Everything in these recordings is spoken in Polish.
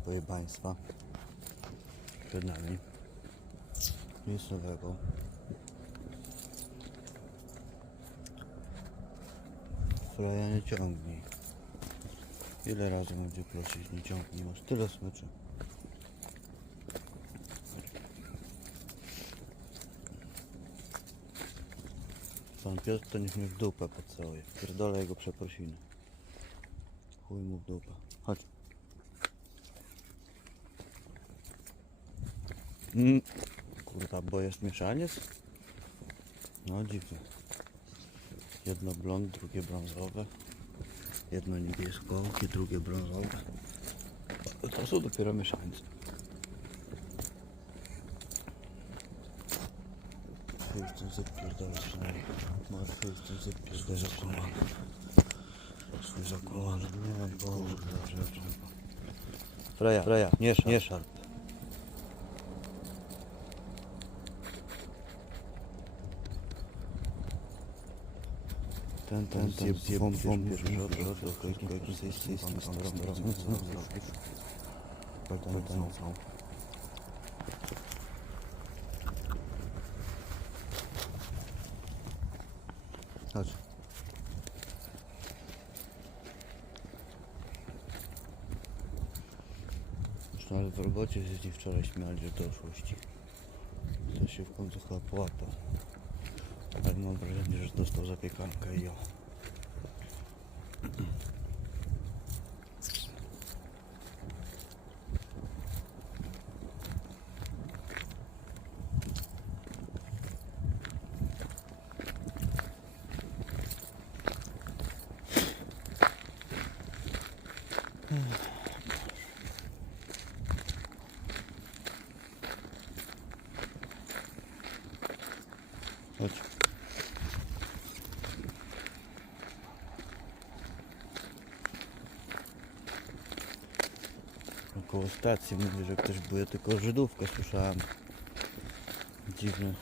Dzień pojebaństwa. Przed nami. Nic nowego. Fraja nie ciągnij. Ile razy będzie prosić, nie ciągnij, masz tyle smyczy. Pan Piotr to niech mnie w dupę pocałuje. Pierdolę jego przeprosiny. Chuj mu w dupę. Chodź. Mm. Kurwa, bo jest mieszaniec? No dziwne. Jedno blond, drugie brązowe. Jedno niebieskokie, drugie brązowe. To są dopiero mieszańce. Jestem zapierdolony przynajmniej. Martwy jestem zapierdolony. Zakłamany. Swój zakłamany. Nie, Boże, przepraszam. Freja, Freja, nie, nie szarp. Ten, ten, ten, zjeb, bom, pierwszy od, od, końcu, końcu, z tej z tej strony, z tej strony? Chodź. Już nawet w robocie się wczoraj śmiali, że doszłości. To się w końcu chyba połapał. Ale mam wrażenie, że dostał zapiekankę i o. Około stacji mówi, że ktoś buje tylko Żydówkę słyszałem. Dziwne.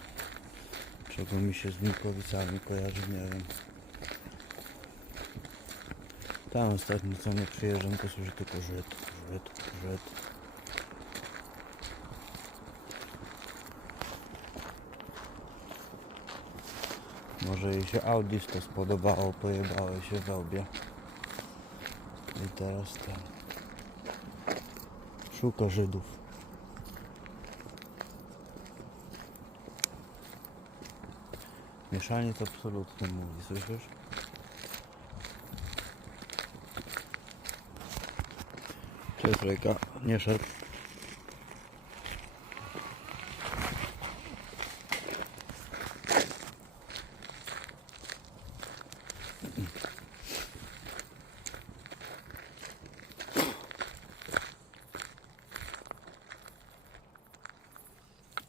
Czego mi się z Milkowicami kojarzy, nie wiem. Tam ostatnio co nie przyjeżdżam, to słyszę tylko Żyd, Żyd, Żyd. Może jej się Audis to spodobało, pojebały się w łbie. I teraz ten. Szuka Żydów. Mieszaniec absolutny mówi, słyszysz? Cześć Rejka, nie szarp.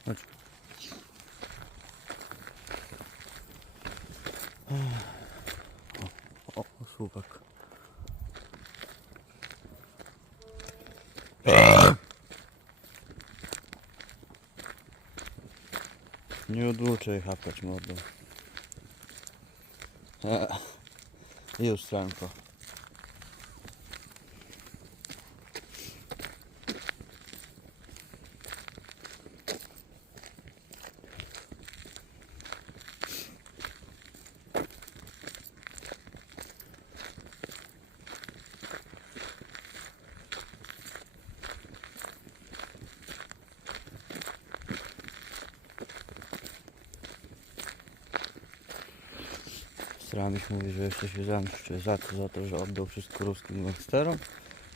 Chodź. Słupek. Nie odluczę jej hapkać mordą. E, Już stranko. Stramis mówi, że jeszcze się zemszczy za co? Za to, że oddał wszystko ruskim gangsterom.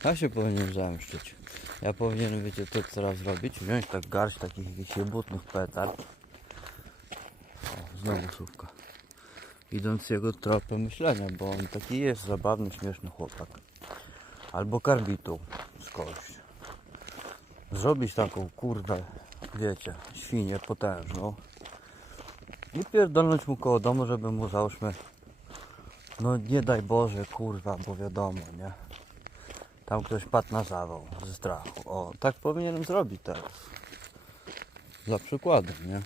Ja się powinien zemszczyć. Ja powinienem, wiecie, to co raz zrobić? Wziąć tak garść takich jakichś jebutnych petard. O, znowu słówka. Idąc jego tropem myślenia, bo on taki jest zabawny, śmieszny chłopak. Albo karbitu skądś. Zrobić taką, kurde, wiecie, świnię potężną. I pierdolnąć mu koło domu, żeby mu załóżmy no nie daj Boże, kurwa, bo wiadomo, nie? Tam ktoś padł na zawał ze strachu. O, tak powinienem zrobić teraz. Za przykładem, nie?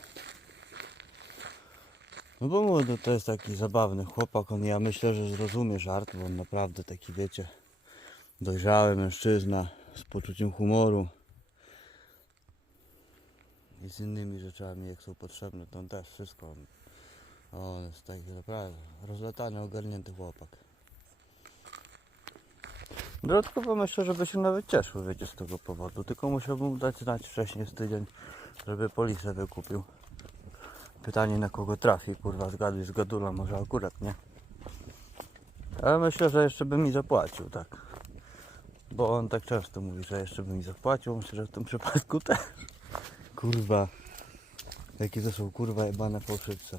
No bo mówię, to jest taki zabawny chłopak, on ja myślę, że zrozumie żart, bo on naprawdę taki, wiecie, dojrzały mężczyzna, z poczuciem humoru i z innymi rzeczami, jak są potrzebne, to on też wszystko. On jest taki naprawdę rozlatany, ogarnięty chłopak. Dodatkowo myślę, żeby się nawet cieszył, wiecie, z tego powodu. Tylko musiałbym dać znać wcześniej z tydzień, żeby polisę wykupił. Pytanie na kogo trafi, kurwa, zgaduj z gadula, może akurat nie. Ale myślę, że jeszcze by mi zapłacił, tak. Bo on tak często mówi, że jeszcze by mi zapłacił, myślę, że w tym przypadku też. Kurwa. Jakie to są kurwa jebane fałszywce.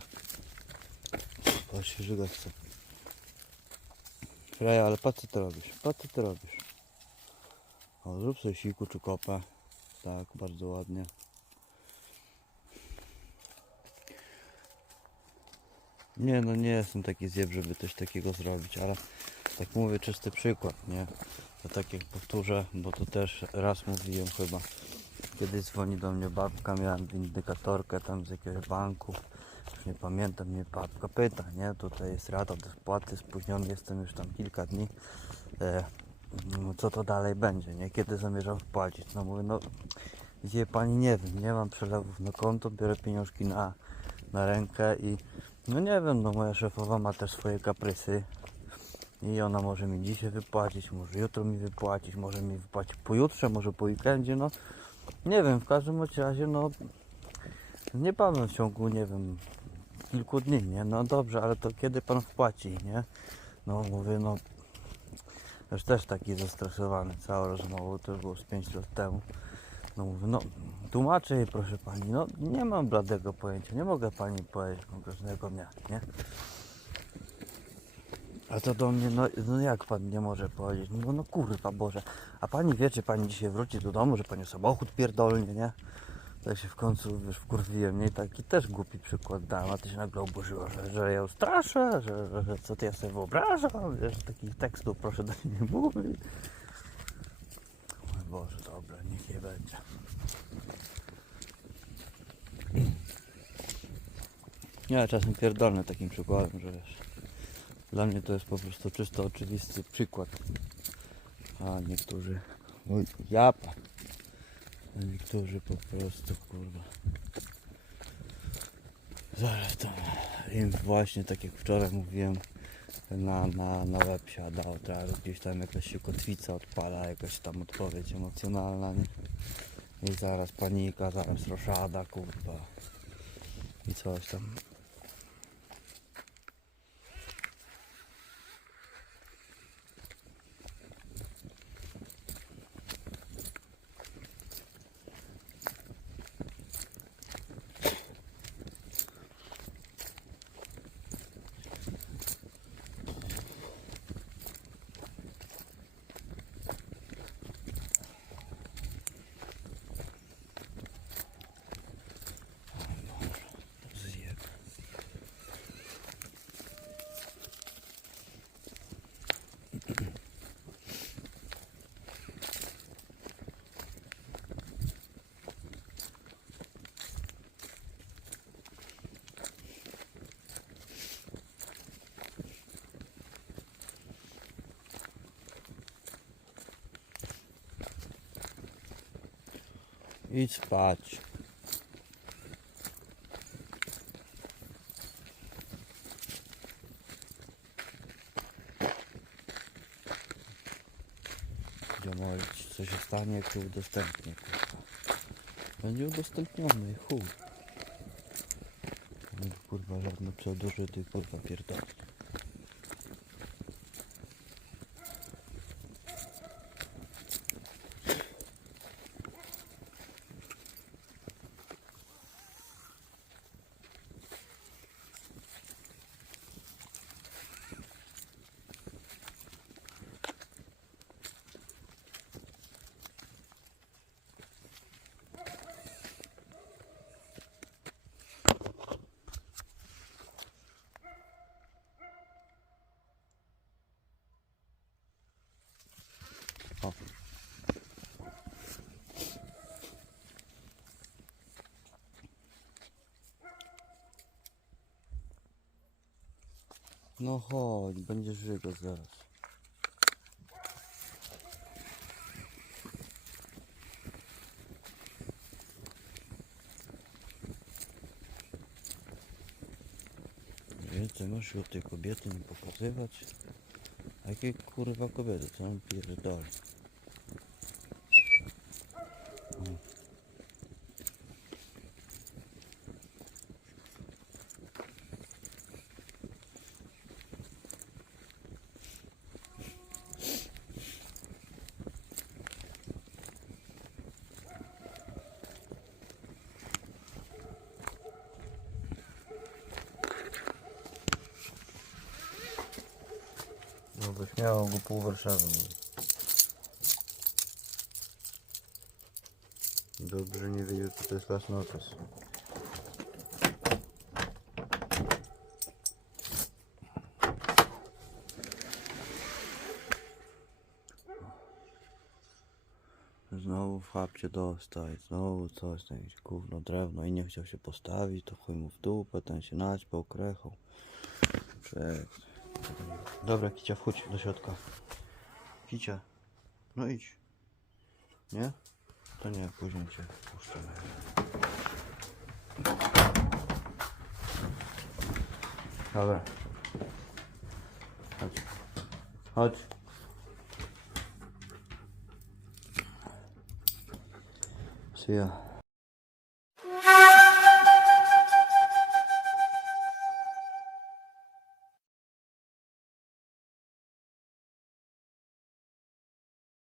Patrz się chce. Freja, ale patrz co ty robisz, patrz co ty robisz. O, zrób sobie siku czy kopę. Tak, bardzo ładnie. Nie no, nie jestem taki zjeb, żeby coś takiego zrobić, ale tak mówię, czysty przykład, nie? To tak jak powtórzę, bo to też raz mówiłem chyba. Kiedy dzwoni do mnie babka, miałem windykatorkę tam z jakiegoś banku. Już nie pamiętam, mnie babka pyta, nie? Tutaj jest rata do spłaty, spóźniony jestem już tam kilka dni. E, no, co to dalej będzie, nie? Kiedy zamierzam wpłacić? No mówię, no wie pani, nie wiem, nie mam przelewów na konto, biorę pieniążki na, na rękę i no nie wiem, no moja szefowa ma też swoje kaprysy. I ona może mi dzisiaj wypłacić, może jutro mi wypłacić, może mi wypłacić pojutrze, może po weekendzie, no nie wiem, w każdym razie, no nie pamiętam w ciągu, nie wiem, kilku dni, nie? No dobrze, ale to kiedy pan wpłaci, nie? No mówię, no już też taki zestresowany całą rozmową, to już było z 5 lat temu. No mówię, no tłumaczę jej proszę pani, no nie mam bladego pojęcia, nie mogę pani powiedzieć konkretnego dnia, nie? A to do mnie, no, no jak pan nie może powiedzieć? No, no kurwa Boże, a pani wie, czy pani dzisiaj wróci do domu, że pani samochód pierdolnie, nie? Tak się w końcu, wiesz, wkurwiłem, nie? Taki też głupi przykład dałem, a ty się nagle oburzyła, że, że ją straszę, że, że, że co ty ja sobie wyobrażam, wiesz, takich tekstów proszę do mnie nie mówić. O Boże, dobra, niech nie będzie. Ja czasem pierdolę takim przykładem, że wiesz, dla mnie to jest po prostu czysto oczywisty przykład. A niektórzy, oj, japa, a niektórzy po prostu, kurwa. Zaraz to im właśnie, tak jak wczoraj mówiłem, na, na, na łeb siada od razu, gdzieś tam jakaś się kotwica odpala, jakaś tam odpowiedź emocjonalna, nie? I zaraz panika, zaraz roszada, kurwa. I coś tam. Zjeb. Idź spać. Mówić, co się stanie, jak to udostępnię, kurwa. Będzie udostępniony, chuj. Kurwa, żadne pseudożyty, kurwa, pierdolę. No chodź, będziesz żygo zaraz. Więcej masz o tej kobiety nie pokazywać. A jakie kurwa kobiety, co on pierdoli? Bo śmiało go pół Warszawy. Dobrze nie wiedział co to jest las notes. Znowu w chapcie dostać, znowu coś tam, jakieś gówno, drewno i nie chciał się postawić, to chuj mu w dupę, ten się naćpał. Przecież. Dobra, Kicia, wchodź do środka. Kicia, no idź. Nie? To nie, później cię puszczę. Dobra. Chodź. Chodź. See.